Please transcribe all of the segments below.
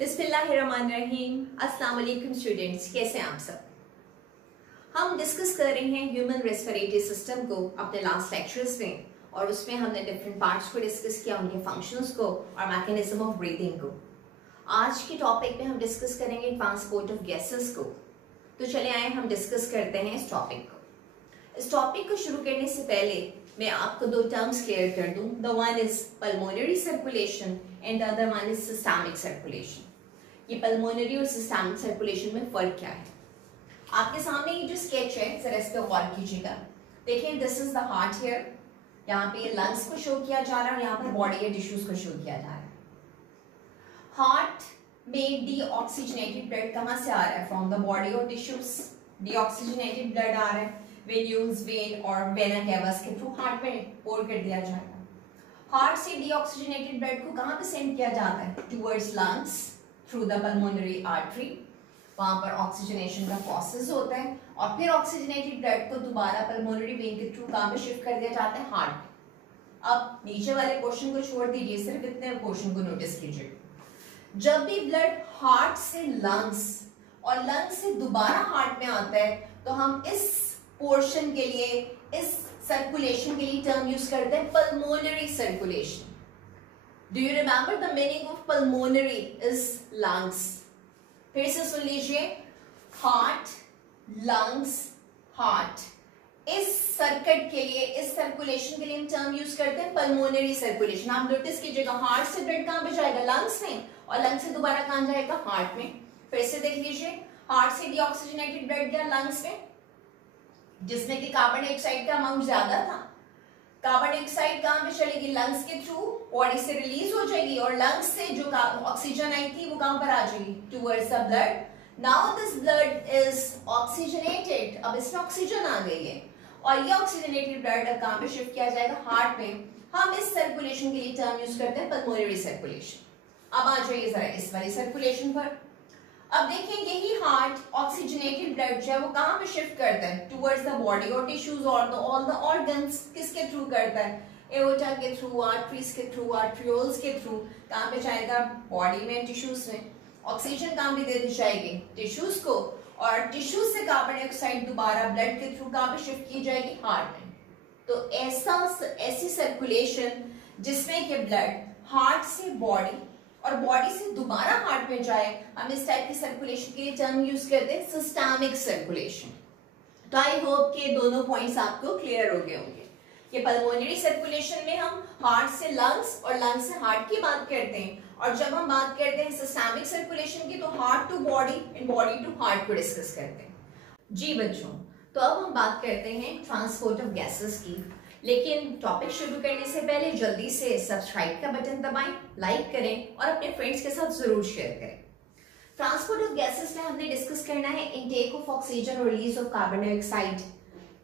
बिस्मिल्लाहिर्रहमानिर्रहीम। अस्सलाम वालेकुम स्टूडेंट्स, कैसे हैं आप सब। हम डिस्कस कर रहे हैं ह्यूमन रेस्पिरेटरी सिस्टम को अपने लास्ट लेक्चर्स में, और उसमें हमने डिफरेंट पार्ट्स को डिस्कस किया, उनके फंक्शंस को और मैकेनिज्म ऑफ ब्रीदिंग को। आज के टॉपिक में हम डिस्कस करेंगे ट्रांसपोर्ट ऑफ गैसेस को। तो चले आए हम डिस्कस करते हैं इस टॉपिक को। इस टॉपिक को शुरू करने से पहले मैं आपको दो टर्म्स क्लियर कर दूं। The one is pulmonary circulation and the other one is systemic circulation. ये पल्मोनरी और सिस्टमिक सर्कुलेशन में फर्क क्या है। आपके सामने ये जो स्केच है, जरा इस पे गौर कीजिएगा। देखिए, this is the heart here. यहाँ पे लंग्स को शो किया जा रहा है और यहाँ पर बॉडी या टिश्यूज को शो किया जा रहा है। हार्ट में डीऑक्सीजनेटेड ब्लड कहाँ से आ रहा है? फ्रॉम द बॉडी और टिश्यूज। डीऑक्सीजनेटेड ब्लड आ रहा है वेन्यूज, वेन और वेना कैवास के थ्रू हार्ट में पोर कर दिया जाएगा। हार्ट से डीऑक्सीजनेटेड ब्लड को कहाँ पे सेंड किया जाता है? Towards lungs through the pulmonary artery. वहां पर ऑक्सीजनेशन का प्रोसेस होता है और फिर ऑक्सीजनेटेड ब्लड को दोबारा पल्मोनरी वेन के थ्रू कहाँ पे शिफ्ट कर दिया जाता है? हार्ट। अब नीचे वाले पोर्शन को छोड़ दीजिए, सिर्फ इतने पोर्शन को नोटिस कीजिए। जब भी ब्लड हार्ट से लंग्स और लंग्स से दोबारा हार्ट में आता है, तो हम इस पोर्शन के लिए, इस सर्कुलेशन के लिए टर्म यूज करते हैं pulmonary circulation. Do you remember the meaning of pulmonary is lungs. फिर से सुन लीजिए, हार्ट, लंग्स, हार्ट। इस सर्किट के लिए, इस सर्कुलेशन के लिए हम टर्म यूज करते हैं पल्मोनरी सर्कुलेशन। आप नोटिस कीजिएगा, हार्ट से ब्लड कहां पे जाएगा? लंग्स में, और लंग्स से दोबारा कहां जाएगा? हार्ट में। फिर से देख लीजिए, हार्ट से डीऑक्सीजनेटेड ब्लड गया लंग्स में, जिसमें कि कार्बन डाइऑक्साइड का अमाउंट ज्यादा था। कार्बन डाइऑक्साइड कहां पे चलेगी? लंग्स के थ्रू बॉडी से रिलीज हो जाएगी, और लंग्स से जो ऑक्सीजन आई थी वो कहां पर आ जाएगी? Towards the blood. Now this blood is oxygenated. अब इसमें ऑक्सीजन आ गई है और ये ऑक्सीजनेटेड ब्लड अब कहां पे शिफ्ट किया जाएगा? हार्ट में। हम इस सर्कुलेशन के लिए टर्म यूज करते हैं पल्मोनरी सर्कुलेशन। अब आ जाइए जरा इस वाली सर्कुलेशन पर। अब देखिए, यही हार्ट ऑक्सीजनेटेड ब्लड जो है वो कहां पे शिफ्ट करता है? टुवर्ड्स द बॉडी और टिश्यूज और ऑल द ऑर्गन्स। किसके थ्रू करता है? एओर्टा के थ्रू, आर्टरीज के थ्रू, आर्ट्रियोल्स के थ्रू। कहां पे जाएगा? बॉडी में, टिश्यूज में। ऑक्सीजन कहां पे देती जाएगी? टिश्यूज को, और टिश्यूज से कार्बन डाइऑक्साइड दोबारा ब्लड के थ्रू कहां पे शिफ्ट की जाएगी? हार्ट में। तो ऐसी सर्कुलेशन जिसमें कि ब्लड हार्ट से बॉडी और बॉडी से दोबारा हार्ट में जाए, हम इस टाइप की सर्कुलेशन के लिए टर्म यूज करते हैं सिस्टमिक सर्कुलेशन। तो आई होप कि दोनों पॉइंट्स आपको क्लियर हो गए होंगे कि पल्मोनरी सर्कुलेशन में हम हार्ट से लंग्स और लंग्स से हार्ट की बात करते हैं, और जब हम बात करते हैं सिस्टमिक सर्कुलेशन की, तो heart to body and body to heart को डिस्कस करते हैं। जी बच्चों, तो अब हम बात करते हैं ट्रांसपोर्ट ऑफ गैसेस की। लेकिन टॉपिक शुरू करने से पहले जल्दी से सब्सक्राइब का बटन दबाएं, लाइक करें और अपने फ्रेंड्स के साथ जरूर शेयर करें। ट्रांसपोर्ट ऑफ गैसेस में हमने डिस्कस करना है इनटेक ऑफ ऑक्सीजन और रिलीज ऑफ कार्बन डाइऑक्साइड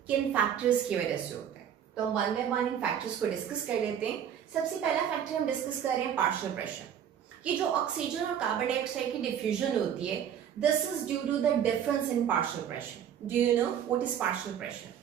किन फैक्टर्स की वजह से होता है। तो हम one by one in factors को डिस्कस कर लेते हैं। सबसे पहला फैक्टर हम डिस्कस कर रहे हैं पार्शियल प्रेशर। ये जो ऑक्सीजन और कार्बन डाइऑक्साइड की डिफ्यूजन होती है, this is due to the difference in partial pressure. Do you know what is partial pressure?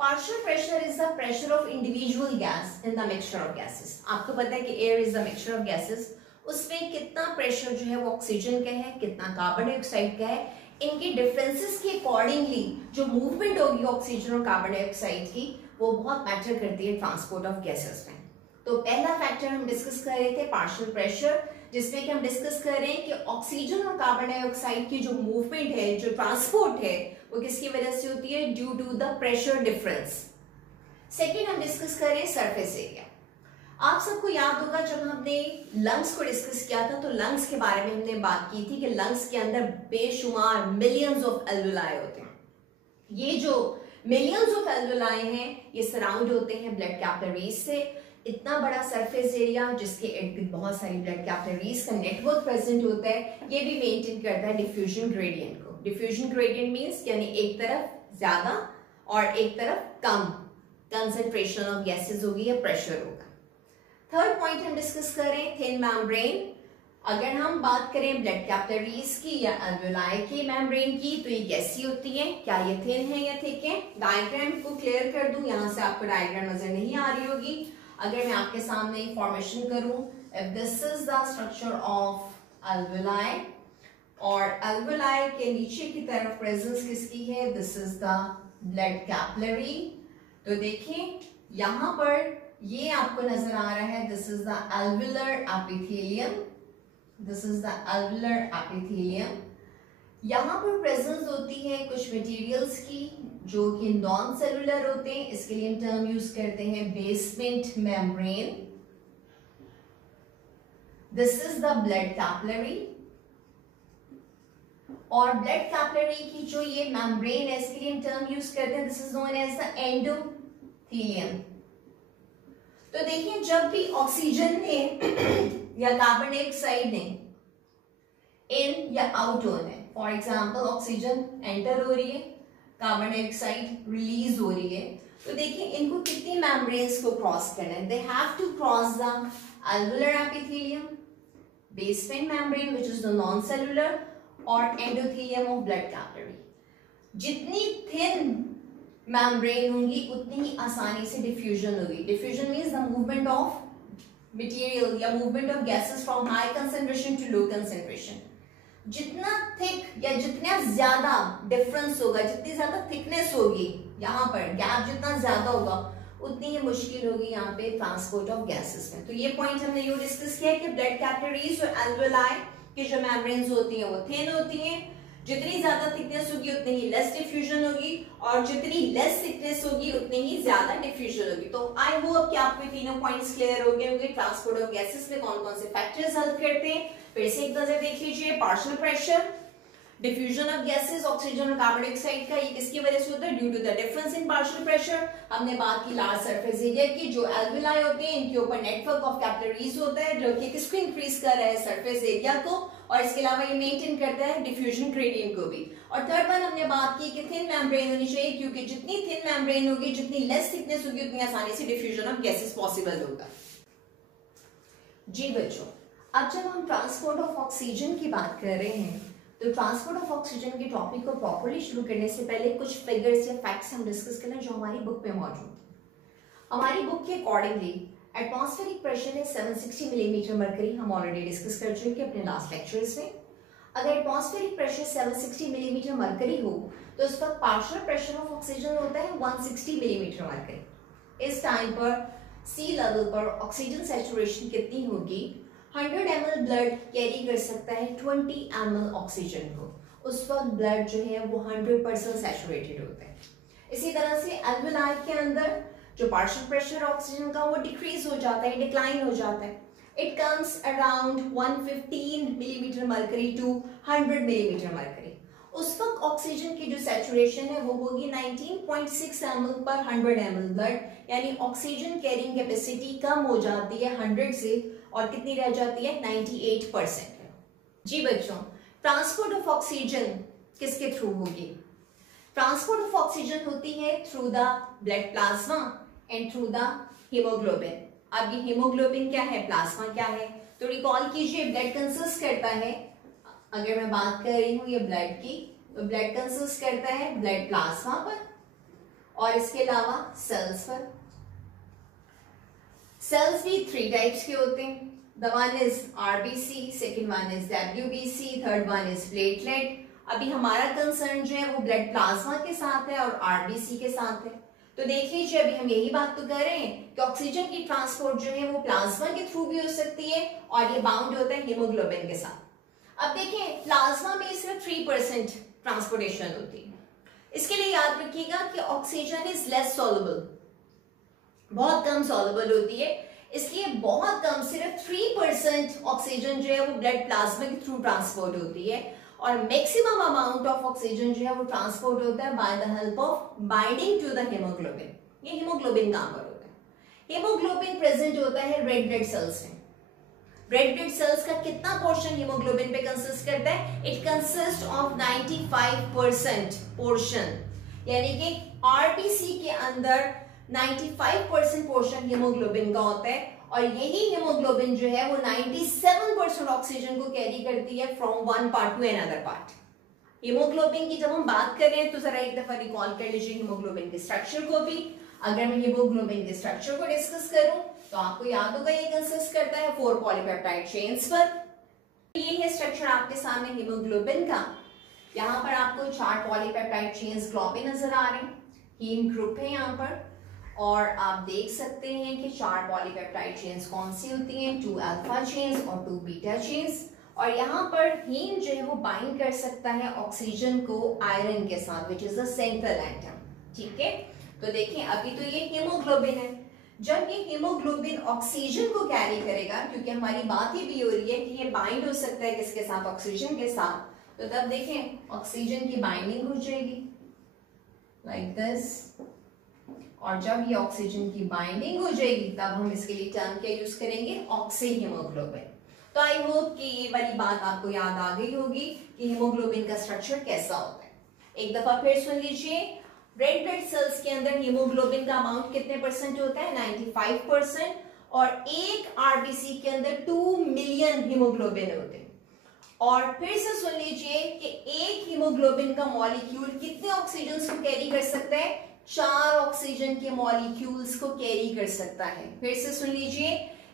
Partial pressure is the pressure of individual gas in the mixture of gases. आपको पता है कि air is the mixture of gases. उसमें कितना pressure जो है वो oxygen का है, कितना कार्बन डाइऑक्साइड का है, इनके डिफरेंसेस के अकॉर्डिंगली जो मूवमेंट होगी ऑक्सीजन और कार्बन डाइऑक्साइड की, वो बहुत मैटर करती है ट्रांसपोर्ट ऑफ गैसेस में। तो पहला फैक्टर हम डिस्कस कर रहे थे पार्शियल प्रेशर, जिसमें कि हम डिस्कस कर रहे हैं कि ऑक्सीजन और कार्बन डाइऑक्साइड की जो मूवमेंट है, जो ट्रांसपोर्ट है, वो किसकी वजह से होती है? Due to the pressure difference. Second हम डिस्कस कर रहे हैं सरफेस एरिया। आप सबको याद होगा जब हमने लंग्स को डिस्कस किया था, तो लंग्स के बारे में हमने बात की थी कि लंग्स के अंदर बेशुमार मिलियंस ऑफ एल्वेलाई होते हैं। ये जो मिलियंस ऑफ एल्वेलाई हैं, ये सराउंड होते हैं ब्लड कैपिलरीज से। इतना बड़ा सरफेस एरिया जिसके इर्द गिर्द बहुत सारी ब्लड कैपिलरीज का नेटवर्क प्रेजेंट होता है, ये भी मेंटेन करता है डिफ्यूजन ग्रेडियंट को। डिफ्यूजन ग्रेडियंट मींस यानी एक तरफ ज्यादा और एक तरफ कम कंसंट्रेशन ऑफ गैसेस होगी या प्रेशर होगा। थर्ड पॉइंट हम डिस्कस कर रहे हैं थिन मेम्ब्रेन। अगर हम बात करें ब्लड कैपिलरीज की या एल्वेलाई की मेम्ब्रेन की, तो ये कैसी होती है? क्या ये थिन है या थिक है? डायग्राम को क्लियर कर दूं, यहां से आपको डायग्राम नजर नहीं आ रही होगी। अगर मैं आपके सामने फॉर्मेशन करूं, if this is the structure of alveoli, और alveoli के नीचे की तरफ प्रेजेंस किसकी है? This is the blood capillary. तो देखें यहां पर ये आपको नजर आ रहा है, this is the alveolar epithelium, this is the alveolar epithelium। यहाँ पर प्रेजेंस होती है कुछ मटेरियल्स की जो कि नॉन सेलुलर होते हैं, इसके लिए हम टर्म यूज करते हैं basement membrane. This is the blood capillary, और ब्लड कैपिलरी की जो ये मेम्ब्रेन है इसके लिए हम टर्म यूज करते हैं, this is known as the endothelium. तो देखिए जब भी ऑक्सीजन ने या कार्बन डाइऑक्साइड ने इन या आउट होना है, फॉर एग्जाम्पल ऑक्सीजन एंटर हो रही है, कार्बन डाइऑक्साइड रिलीज हो रही है, तो देखिए इनको कितनी मेम्ब्रेन्स को क्रॉस करना है? They have to cross the alveolar epithelium, basement membrane which is the non-cellular, और endothelium of blood capillary। जितनी थिन मेम्ब्रेन होंगी उतनी ही आसानी से डिफ्यूजन होगी। Diffusion means the movement of material या movement of gases from high concentration to low concentration. जितना थिक या जितना ज्यादा डिफरेंस होगा, जितनी ज्यादा थिकनेस होगी, यहाँ पर गैप जितना ज्यादा होगा उतनी ही मुश्किल होगी यहाँ पे ट्रांसपोर्ट ऑफ गैसेस में। तो ये पॉइंट हमने ये डिस्कस किया कि ब्लड कैपिलरीज और एल्वेओलाई की जो मेम्ब्रेन्स होती हैं वो थिन होती हैं, जितनी ज्यादा थिकनेस होगी उतनी ही लेस डिफ्यूजन होगी, और जितनी लेस थिकनेस होगी उतनी ही ज्यादा डिफ्यूजन होगी। तो आई होप कि आपको तीनों पॉइंट्स क्लियर हो गए होंगे। ट्रांसपोर्ट ऑफ गैसेस में कौन कौन से फैक्टर्स हेल्प करते हैं, फिर से एक नजर देख लीजिए। Partial pressure, diffusion of gases, oxygen और कार्बन डाइऑक्साइड का, ये किसकी वजह से होता है? Due to the difference in partial pressure. हमने बात की लार्ज सरफेस एरिया की, जो एल्वेओलाई होते हैं इनके ऊपर नेटवर्क ऑफ कैपिलरीज होता है जो कि किसको इंक्रीज कर रहा है? सरफेस एरिया को, और इसके अलावा ये मेंटेन करता है डिफ्यूजन ग्रेडियंट को भी। और थर्ड वन हमने बात की कि थिन मेम्ब्रेन होनी चाहिए, क्योंकि जितनी थिन मेम्ब्रेन होगी, जितनी लेस थिकनेस होगी, उतनी आसानी से डिफ्यूजन ऑफ गैसेस पॉसिबल होगा। जी बच्चों, अब जब हम ट्रांसपोर्ट ऑफ ऑक्सीजन की बात कर रहे हैं, तो ट्रांसपोर्ट ऑफ ऑक्सीजन के टॉपिक को प्रॉपर्ली शुरू करने से पहले कुछ फिगर्स या फैक्ट्स हम डिस्कस करना जो हमारी बुक में मौजूद है। हमारी बुक के अकॉर्डिंगली एटमॉस्फेरिक प्रेशर है 760 मिलीमीटर मरकरी, हम ऑलरेडी डिस्कस कर चुके हैं अपने लास्ट लेक्चर्स में। अगर एटमॉस्फेरिक प्रेशर 760 मिलीमीटर मरकरी हो तो उसका पार्शियल प्रेशर ऑफ ऑक्सीजन होता है 160 मिलीमीटर मरकरी। इस टाइम पर सी लेवल पर ऑक्सीजन सैचुरेशन कितनी होगी? 100 ml ब्लड कैरी कर सकता है 20 ml ऑक्सीजन को, उस वक्त ब्लड जो है वो 100% सैचुरेटेड होता है। इसी तरह से एल्वेओलाई के अंदर जो पार्शियल प्रेशर ऑक्सीजन का वो डिक्रीज हो जाता है, डिक्लाइन हो जाता है। It comes around 115 millimetre mercury to 100 millimetre mercury. उस वक्त ऑक्सीजन की जो सैचुरेशन है वो होगी 19.6 ml पर 100 ml ब्लड, यानी ऑक्सीजन कैरिंग कैपेसिटी कम हो जाती है 100 से, और कितनी रह जाती है? 98%। जी बच्चों, ट्रांसपोर्ट ऑफ ऑक्सीजन किसके थ्रू होगी? ट्रांसपोर्ट ऑफ ऑक्सीजन होती है through the blood plasma and through the haemoglobin. अब ये हीमोग्लोबिन क्या है, प्लाज्मा क्या है? तो रिकॉल कीजिए, ब्लड कंसिस्ट करता है, अगर मैं बात कर रही हूँ ये ब्लड की, तो ब्लड कंसिस्ट करता है ब्लड प्लाज्मा पर और इसके अलावा सेल्स पर। सेल्स भी 3 टाइप्स के होते हैं। The one is RBC, second one is WBC, third one is platelet. अभी हमारा कंसर्न जो है वो ब्लड प्लाज्मा के साथ है और आरबीसी के साथ है। तो देख लीजिए, अभी हम यही बात तो कर रहे हैं कि ऑक्सीजन की ट्रांसपोर्ट जो है वो प्लाज्मा के थ्रू भी हो सकती है और ये बाउंड होता है हीमोग्लोबिन के साथ। अब देखें, प्लाज्मा में सिर्फ 3% ट्रांसपोर्टेशन होती है। इसके लिए याद रखिएगा कि ऑक्सीजन इज लेस सॉल्युबल, बहुत कम सॉल्युबल होती है, इसलिए बहुत कम, सिर्फ 3% ऑक्सीजन जो है वो ब्लड प्लाज्मा के थ्रू ट्रांसपोर्ट होती है, और मैक्सिमम अमाउंट ऑफ ऑक्सीजन जो है वो ट्रांसपोर्ट होता है by the help of binding to the haemoglobin. ये हीमोग्लोबिन काम पर होता है। हीमोग्लोबिन प्रेजेंट होता है रेड ब्लड सेल्स में। रेड ब्लड सेल्स का कितना पोर्शन हीमोग्लोबिन पे कंसिस्ट करता है? इट कंसिस्ट ऑफ 95% पोर्शन, यानी कि आरबीसी के अंदर 95% पोर्शन हीमोग्लोबिन का होता है, और यही हीमोग्लोबिन जो है वो 97% ऑक्सीजन को कैरी करती है from one part two another part. Haemoglobin की जब हम बात कर रहे हैं तो जरा एक दफा रिकॉल कर लीजिए हीमोग्लोबिन के स्ट्रक्चर को भी। अगर मैं हीमोग्लोबिन के स्ट्रक्चर को डिस्कस करूं तो आपको याद होगा ये कंसिस्ट करता है 4 पॉलीपेप्टाइड चेन्स पर। ये है स्ट्रक्चर आपके सामने हीमोग्लोबिन का। यहाँ पर आपको 4 पॉलीपेप्टाइड चेन्स ग्लोबिन नजर आ रहे हैं, हीम ग्रुप है यहाँ पर। और आप देख सकते हैं कि 4 पॉलीपेप्टाइड चेन्स कौन सी होती हैं, 2 अल्फा चेन्स और 2 बीटा चेन्स। और यहाँ पर हीम जो है वो बाइंड कर सकता है ऑक्सीजन को आयरन के साथ, which is the central atom. ठीक है, तो देखें अभी तो ये हीमोग्लोबिन है, जब ये हीमोग्लोबिन ऑक्सीजन को कैरी करेगा, क्योंकि हमारी बात ही भी हो रही है कि ये बाइंड हो सकता है किसके साथ, ऑक्सीजन के साथ, तो तब देखें ऑक्सीजन की बाइंडिंग हो जाएगी लाइक दिस। और जब ये ऑक्सीजन की बाइंडिंग हो जाएगी तब हम इसके लिए टर्म क्या यूज करेंगे, ऑक्सी हीमोग्लोबिन। तो आई होप कि ये वाली बात आपको याद आ गई होगी कि हीमोग्लोबिन का स्ट्रक्चर कैसा होता है। एक दफा फिर सुन लीजिए, रेड ब्लड सेल्स के अंदर हीमोग्लोबिन का अमाउंट कितने परसेंट होता है, 95%। और एक आरबीसी के अंदर 2 मिलियन हीमोग्लोबिन होते हैं। और फिर से सुन लीजिए कि एक हीमोग्लोबिन का मॉलिक्यूल कितने ऑक्सीजन को कैरी कर सकता है, 4 ऑक्सीजन के मॉलिक्यूल्स को कैरी कर सकता है। फिर से सुन लीजिए,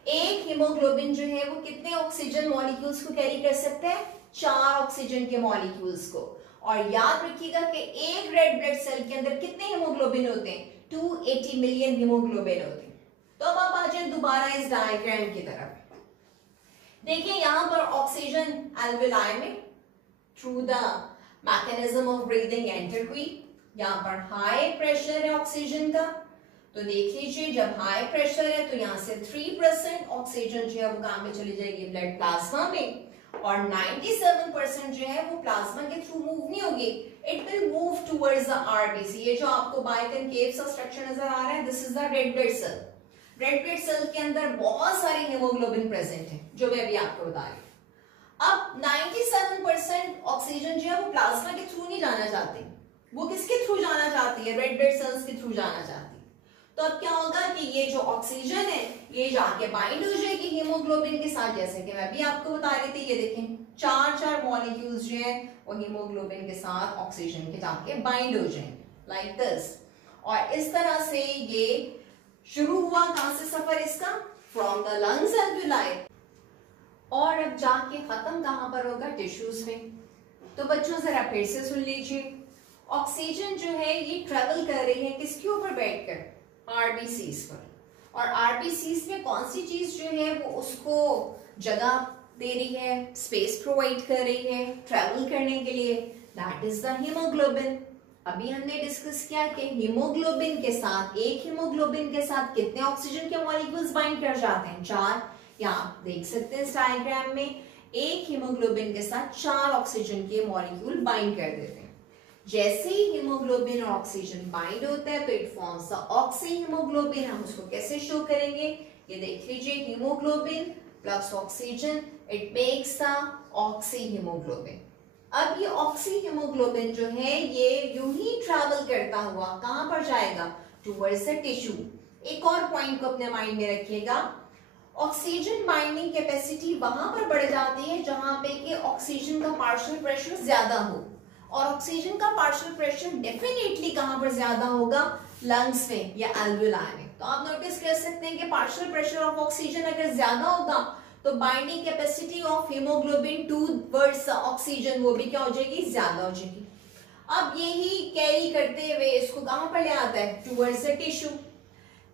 एक हीमोग्लोबिन जो है वो कितने ऑक्सीजन मॉलिक्यूल्स को कैरी कर सकता है, 4 ऑक्सीजन के मॉलिक्यूल्स को। और याद रखिएगा कि एक रेड ब्लड सेल के अंदर कितने हीमोग्लोबिन होते हैं, 280 मिलियन हीमोग्लोबिन होते हैं। तो अब आप आ जाए दोबारा इस डायग्राम की तरफ। देखिए यहाँ पर ऑक्सीजन एल्वेलाई में through the mechanism of breathing enter हुई। यहाँ पर हाई प्रेशर है ऑक्सीजन का, तो देख लीजिए जब हाई प्रेशर है तो यहाँ से 3% ऑक्सीजन जो है वो कहाँ पे चली जाएगी, ब्लड प्लाज्मा में। और 97% जो है वो प्लाज्मा के थ्रू मूव नहीं होगी, it will move towards the RBC. ये जो आपको बाइकनकेव सा स्ट्रक्चर नजर आ रहा है, this is the red blood cell. Red blood cell के अंदर बहुत सारी हीमोग्लोबिन प्रेजेंट है, जो मैं अभी आपको बता रही हूँ। अब 97% ऑक्सीजन जो है वो प्लाज्मा के थ्रू नहीं जाना चाहती, वो किसके थ्रू जाना चाहती है, रेड ब्लड सेल्स के थ्रू जाना चाहती है। तो अब क्या होगा कि ये जो ऑक्सीजन है ये जाके बाइंड हो जाएगी हीमोग्लोबिन के साथ, जैसे कि मैं भी आपको बता रही थी। ये देखें 4 मॉलिक्यूल्स जो है वो हीमोग्लोबिन के साथ ऑक्सीजन के जाके बाइंड हो जाएंगे लाइक दिस। और इस तरह से ये शुरू हुआ कहां से सफर इसका, फ्रॉम द लंग्स एल्वेलाई, और अब जाके खत्म कहां पर होगा, टिश्यूज में। तो बच्चों जरा फिर से सुन लीजिए, ऑक्सीजन जो है ये ट्रेवल कर रही है किसके ऊपर बैठकर, आरबीसीज पर। और आरबीसीज में कौन सी चीज जो है वो उसको जगह दे रही है, स्पेस प्रोवाइड कर रही है ट्रेवल करने के लिए, दैट इज द हीमोग्लोबिन। अभी हमने डिस्कस किया कि हीमोग्लोबिन के साथ, एक हीमोग्लोबिन के साथ कितने ऑक्सीजन के मॉलिक्यूल्स बाइंड कर जाते हैं, 4। यहाँ आप देख सकते हैं इस डायग्राम में, एक हीमोग्लोबिन के साथ 4 ऑक्सीजन के मॉलिक्यूल बाइंड कर देते हैं। जैसे ही हीमोग्लोबिन और ऑक्सीजन बाइंड होता है तो it forms the oxy haemoglobin. हम उसको कैसे शो करेंगे, ये देख लीजिए, haemoglobin plus oxygen, it makes the oxy haemoglobin. अब ये ऑक्सी हीमोग्लोबिन जो है ये यूं ही ट्रैवल करता हुआ कहां पर जाएगा, टुवर्ड्स द टिश्यू। एक और पॉइंट को अपने माइंड में रखिएगा, ऑक्सीजन बाइंडिंग कैपेसिटी वहां पर बढ़ जाती है जहां पे कि ऑक्सीजन का पार्शियल प्रेशर ज्यादा हो। और ऑक्सीजन का पार्शियल प्रेशर डेफिनेटली कहां पर ज्यादा होगा, लंग्स में या एल्वेलाई में। तो आप नोटिस कर सकते हैं कि पार्शियल प्रेशर ऑफ ऑक्सीजन अगर ज्यादा होगा तो binding capacity of haemoglobin towards oxygen वो भी क्या हो जाएगी, ज्यादा हो जाएगी। अब यही कैरी करते हुए इसको कहां पर ले आता है, टुवर्ड्स द टिश्यू।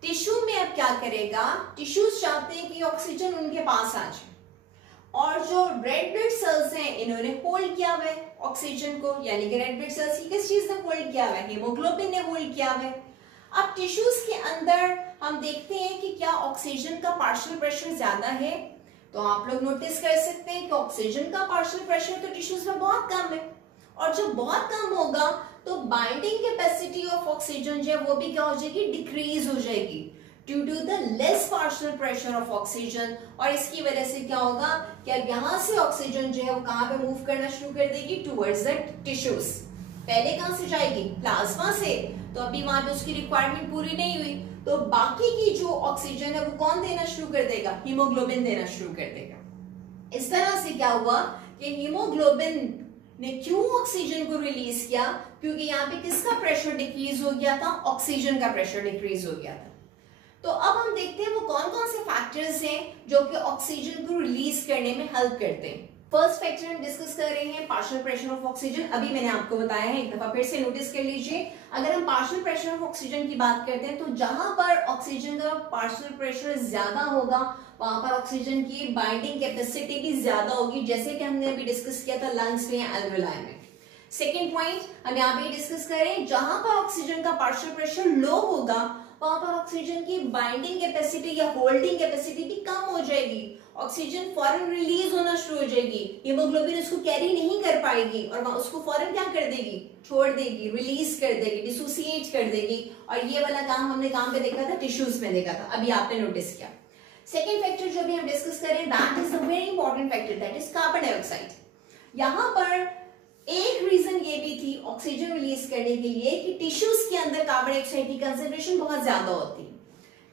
टिश्यू में अब क्या करेगा, टिश्यूज चाहते हैं कि ऑक्सीजन उनके पास आ जाए, और जो रेड ब्लड सेल्स हैं इन्होंने होल्ड किया हुआ है ऑक्सीजन को, यानी कि रेड ब्लड सेल्स की किस चीज ने होल्ड किया हुआ है, हीमोग्लोबिन ने होल्ड किया हुआ है। अब टिश्यूज के अंदर हम देखते हैं कि क्या ऑक्सीजन का पार्शियल प्रेशर ज्यादा है, तो आप लोग नोटिस कर सकते हैं कि ऑक्सीजन का पार्शियल प्रेशर तो टिश्यूज में बहुत कम है, और जब बहुत कम होगा तो बाइंडिंग कैपेसिटी ऑफ ऑक्सीजन जो है वो भी क्या हो जाएगी, डिक्रीज हो जाएगी due to the less partial pressure of oxygen. और इसकी वजह से क्या होगा कि अब यहाँ से ऑक्सीजन जो है वो कहाँ पे मूव करना शुरू कर देगी, टुवर्ड्स द टिश्यूज। पहले कहाँ से जाएगी, प्लाज्मा से, तो अभी वहां पे उसकी रिक्वायरमेंट पूरी नहीं हुई, तो बाकी की जो ऑक्सीजन है वो कौन देना शुरू कर देगा, हीमोग्लोबिन देना शुरू कर देगा। इस तरह से क्या हुआ कि हीमोग्लोबिन ने क्यों ऑक्सीजन को रिलीज किया, क्योंकि यहाँ पे किसका प्रेशर डिक्रीज हो गया था, ऑक्सीजन का प्रेशर डिक्रीज हो गया था। तो अब हम देखते हैं वो कौन कौन से फैक्टर्स हैं जो कि ऑक्सीजन को रिलीज करने में हेल्प करते हैं। फर्स्ट फैक्टर हम डिस्कस कर रहे हैं पार्शियल प्रेशर ऑफ ऑक्सीजन। अभी मैंने आपको बताया है, एक दफा फिर से नोटिस कर लीजिए। अगर हम पार्शियल प्रेशर ऑफ ऑक्सीजन की बात करते हैं तो जहां पर ऑक्सीजन का पार्शियल प्रेशर ज्यादा होगा वहां पर ऑक्सीजन की बाइंडिंग कैपेसिटी भी ज्यादा होगी, जैसे कि हमने अभी डिस्कस किया था लंग्स में या एल्वेलाई में। सेकेंड पॉइंट हम यहाँ पे डिस्कस करें, जहां पर ऑक्सीजन का पार्शियल प्रेशर लो होगा वहां पर ऑक्सीजन की बाइंडिंग कैपेसिटी या होल्डिंग कैपेसिटी भी कम हो जाएगी। ऑक्सीजन फौरन रिलीज होना शुरू हो जाएगी, हीमोग्लोबिन उसको कैरी नहीं कर पाएगी और वह उसको फौरन क्या कर देगी, छोड़ देगी, रिलीज कर देगी, डिसोसिएट कर देगी। और ये वाला काम हमने कहां पे देखा था, टिश्यूज में देखा था, अभी आपने नोटिस किया। सेकेंड फैक्टर जो भी हम डिस्कस करें that is a very important factor, that is carbon dioxide. यहां पर एक रीजन ये भी थी ऑक्सीजन रिलीज करने के लिए कि टिश्यूज के अंदर कार्बन डाइऑक्साइड की कंसेंट्रेशन बहुत ज्यादा होती है।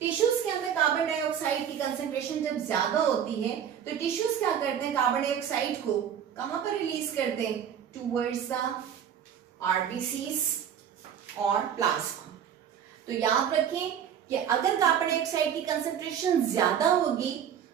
टिश्यूज के अंदर कार्बन डाइऑक्साइड की कंसेंट्रेशन जब ज्यादा होती है तो टिश्यूज क्या करते हैं, कार्बन डाइऑक्साइड को कहां पर रिलीज करते हैं, टुवर्ड्स द आरबीसीज और प्लाज्मा। तो याद रखें कि अगर कार्बन डाइऑक्साइड की कंसेंट्रेशन ज्यादा होगी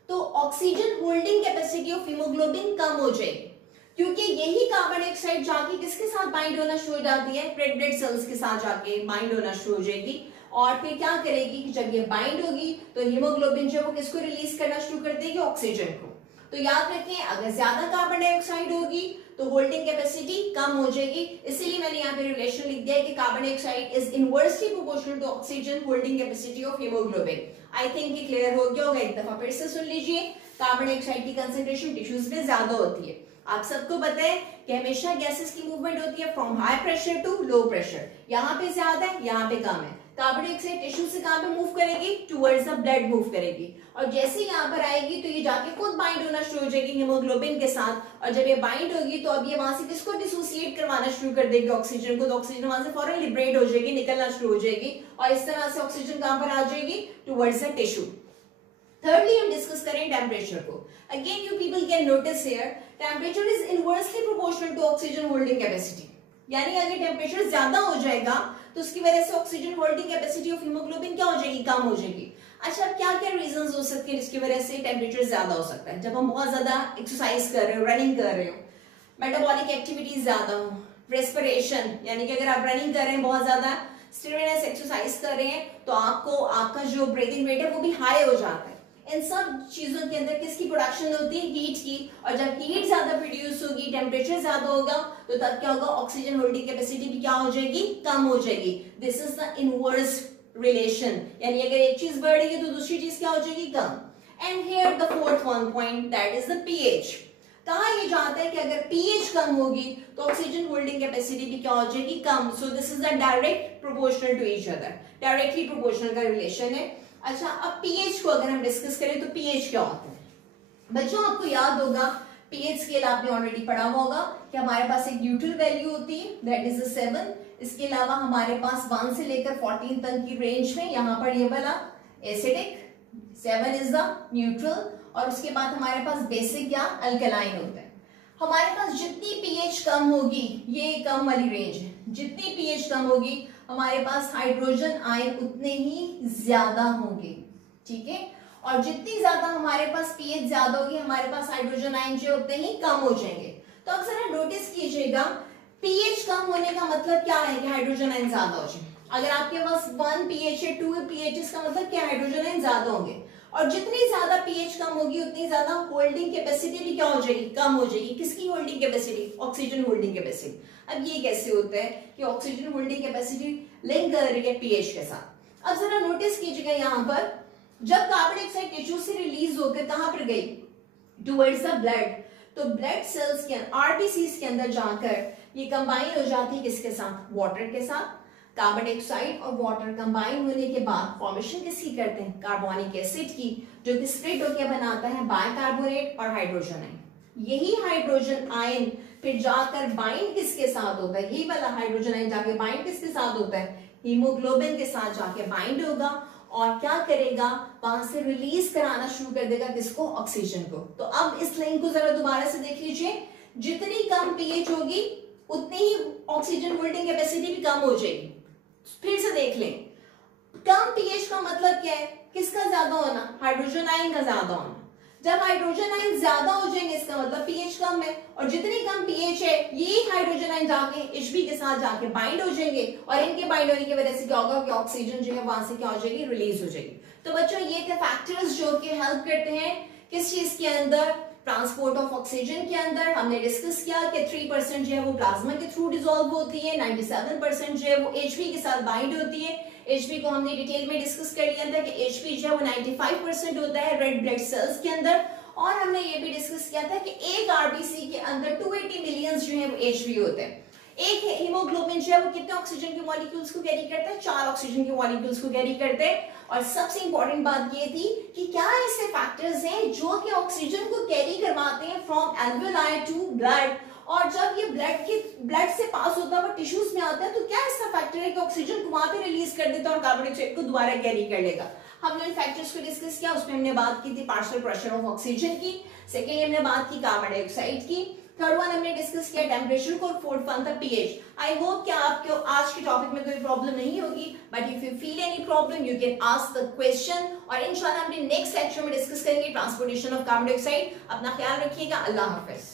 तो oxygen holding capacity of haemoglobin कम हो जाएगी, क्योंकि यही कार्बन डाइऑक्साइड जाके किसके साथ बाइंड होना शुरू हो जाती है, रेड ब्लड सेल्स के साथ जाके बाइंड होना शुरू हो जाएगी। और फिर क्या करेगी कि जब ये बाइंड होगी तो हीमोग्लोबिन जो वो किसको रिलीज करना शुरू कर देगी, ऑक्सीजन को। तो याद रखें अगर ज्यादा कार्बन डाइऑक्साइड होगी तो होल्डिंग कैपेसिटी कम हो जाएगी। इसीलिए मैंने यहाँ पे रिलेशन लिख दिया है कि carbon dioxide is inversely proportional to oxygen holding capacity of haemoglobin. I think ये क्लियर हो गया होगा, एक दफा फिर से सुन लीजिए। कार्बन डाइऑक्साइड की कंसेंट्रेशन टिश्यूज में ज्यादा होती है। आप सबको पता है कि हमेशा गैसेस की मूवमेंट होती है from high pressure to low pressure, यहाँ पे ज्यादा है यहाँ पे कम है। कार्बन डाइऑक्साइड टिश्यू से कहां पे मूव करेगी, टुवर्ड्स द ब्लड मूव करेगी, और जैसे ही यहाँ पर आएगी तो ये जाके खुद बाइंड होना शुरू हो जाएगी हीमोग्लोबिन के साथ। और जब ये बाइंड होगी तो अब ये वहां से किसको डिसोसिएट करवाना शुरू कर देगी, ऑक्सीजन को। तो ऑक्सीजन वहां से फौरन लिबरेट हो जाएगी, निकलना शुरू हो जाएगी, और इस तरह से ऑक्सीजन कहां पर आ जाएगी, टुवर्ड्स द टिश्यू। Thirdly, हम डिस्कस करें टेम्परेचर को। Again, you people can notice here, temperature is inversely proportional to oxygen holding capacity. यानी अगर टेम्परेचर ज्यादा हो जाएगा तो उसकी वजह से oxygen holding capacity of haemoglobin क्या हो जाएगी, कम हो जाएगी। अच्छा, क्या क्या रीजंस हो सकते हैं जिसकी वजह से टेम्परेचर ज्यादा हो सकता है, जब हम बहुत ज्यादा एक्सरसाइज कर रहे हो, रनिंग कर रहे हो, मेटाबॉलिक एक्टिविटीज ज्यादा हो, रेस्पिरेशन, यानी कि अगर आप रनिंग कर रहे हैं बहुत ज्यादा स्ट्रेनस एक्सरसाइज कर रहे हैं तो आपको आपका जो ब्रीदिंग रेट है वो भी हाई हो जाता है। इन सब चीजों के अंदर किसकी प्रोडक्शन होती है, हीट की। और जब हीट ज्यादा प्रोड्यूस होगी, टेम्परेचर ज्यादा होगा, तो तब क्या होगा, ऑक्सीजन होल्डिंग कैपेसिटी भी क्या हो जाएगी, कम हो जाएगी। This is the inverse relation, यानी अगर एक चीज बढ़ रही है तो दूसरी चीज क्या हो जाएगी, कम। And here the fourth one point, that is the pH. कहा यह जाता है कि अगर पीएच कम होगी तो ऑक्सीजन होल्डिंग कैपेसिटी भी क्या हो जाएगी, कम। So this is the direct proportional to each other, directly proportional का रिलेशन है। अच्छा, अब पीएच को अगर हम डिस्कस करें तो पीएच क्या होता है बच्चों, आपको याद होगा पीएच स्केल आपने ऑलरेडी पढ़ा हुआ होगा कि हमारे पास एक न्यूट्रल वैल्यू होती है, दैट इज 7। इसके अलावा हमारे पास 1 से लेकर 14 तक की रेंज में यहाँ पर ये वाला एसिडिक, 7 इज द न्यूट्रल, और उसके बाद हमारे पास बेसिक या अल्कलाइन होता है। हमारे पास जितनी पीएच कम होगी, ये कम वाली रेंज है, जितनी पीएच कम होगी हमारे पास हाइड्रोजन आयन उतने ही ज्यादा होंगे, ठीक है। और जितनी ज्यादा हमारे पास पीएच ज्यादा होगी हमारे पास हाइड्रोजन आयन जो उतने ही कम हो जाएंगे। तो अब जरा नोटिस कीजिएगा, पीएच कम होने का मतलब क्या है कि हाइड्रोजन आयन ज्यादा हो जाए। अगर आपके पास 1 पीएच है, 2 पीएच, इसका मतलब क्या, हाइड्रोजन आयन ज्यादा होंगे। और जितनी ज्यादा पीएच कम होगी उतनी ज्यादा होल्डिंग कैपेसिटी भी क्या हो जाएगी, कम हो जाएगी। किसकी holding capacity, oxygen holding capacity. अब ये कैसे होता है कि ऑक्सीजन होल्डिंग कैपेसिटी लिंक कर रही है पीएच के साथ। अब जरा नोटिस कीजिएगा, यहाँ पर जब कार्बन डाइऑक्साइड टिश्यू से रिलीज होकर कहां पर गई, टुवर्ड्स द ब्लड, तो ब्लड सेल्स के आरबीसीज के अंदर जाकर ये कंबाइन हो जाती है किसके साथ, वाटर के साथ। कार्बन डाइऑक्साइड और वाटर कंबाइन होने के बाद फॉर्मेशन किसकी करते हैं, कार्बोनिक एसिड की, जो कि स्प्लिट होकर बनाता है बाइकार्बोनेट और हाइड्रोजन आयन। यही हाइड्रोजन आयन फिर जाकर बाइंड किसके साथ होता है, यही वाला हाइड्रोजन आयन जाके बाइंड किसके साथ होता है, हीमोग्लोबिन के साथ जाके बाइंड होगा, और क्या करेगा, वहां से रिलीज कराना शुरू कर देगा किसको, ऑक्सीजन को। तो अब इस लिंक को जरा दोबारा से देख लीजिए, जितनी कम पीएच होगी उतनी ही ऑक्सीजन होल्डिंग कैपेसिटी भी कम हो जाएगी। फिर से देख लें, कम पीएच का मतलब क्या है, किसका ज्यादा होना, हाइड्रोजन आयन का ज्यादा होना। जब हाइड्रोजन आयन ज्यादा हो जाएंगे इसका मतलब पीएच पीएच कम है, और जितनी कम पीएच है ये हाइड्रोजन आयन जाके Hb के साथ जाके बाइंड हो जाएंगे, और इनके बाइंड होने की वजह से क्या होगा कि ऑक्सीजन जो है वहां से क्या हो जाएगी, रिलीज हो जाएगी। तो बच्चों ये थे फैक्टर्स जो कि हेल्प करते हैं किस चीज के अंदर, ट्रांसपोर्ट ऑफ ऑक्सीजन के अंदर। हमने डिस्कस किया कि 3% जो है वो प्लाज्मा के थ्रू डिसॉल्व होती है, 97% जो है वो Hb के साथ बाइंड होती है। Hb को हमने डिटेल में डिस्कस कर लिया था कि Hb जो है वो 95% होता है रेड ब्लड सेल्स के अंदर, और हमने ये भी डिस्कस किया था कि एक आरबीसी के अंदर 280 मिलियन जो है वो Hb होते हैं। एक हीमोग्लोबिन जो है वो कितने ऑक्सीजन के मॉलिक्यूल्स को कैरी करता है, 4 ऑक्सीजन के मॉलिक्यूल्स को कैरी करते हैं। और सबसे इंपॉर्टेंट बात ये थी कि क्या ऐसे फैक्टर्स हैं जो कि ऑक्सीजन को कैरी करवाते हैं फ्रॉम एल्वेओलाई टू ब्लड, और जब ये ब्लड से पास होता है वो टिश्यूज में आता है, तो क्या ऐसा फैक्टर है कि ऑक्सीजन को वहां पे रिलीज कर देता है और कार्बन डाइऑक्साइड को दोबारा कैरी कर लेगा। हमने उन फैक्टर्स को डिस्कस किया, उसमें हमने बात की थी पार्शियल प्रेशर ऑफ ऑक्सीजन की, सेकेंडली हमने बात की कार्बन डाइऑक्साइड की, थर्ड वन हमने डिस्कस किया टेम्परेचर को, फोर्थ वन था पीएच। आई होप कि आपको आज के टॉपिक में कोई प्रॉब्लम नहीं होगी, but if you feel any problem you can ask the question, और इंशाल्लाह हम नेक्स्ट लेक्चर में डिस्कस करेंगे ट्रांसपोर्टेशन ऑफ कार्बन डाइऑक्साइड। अपना ख्याल रखिएगा, अल्लाह हाफिज।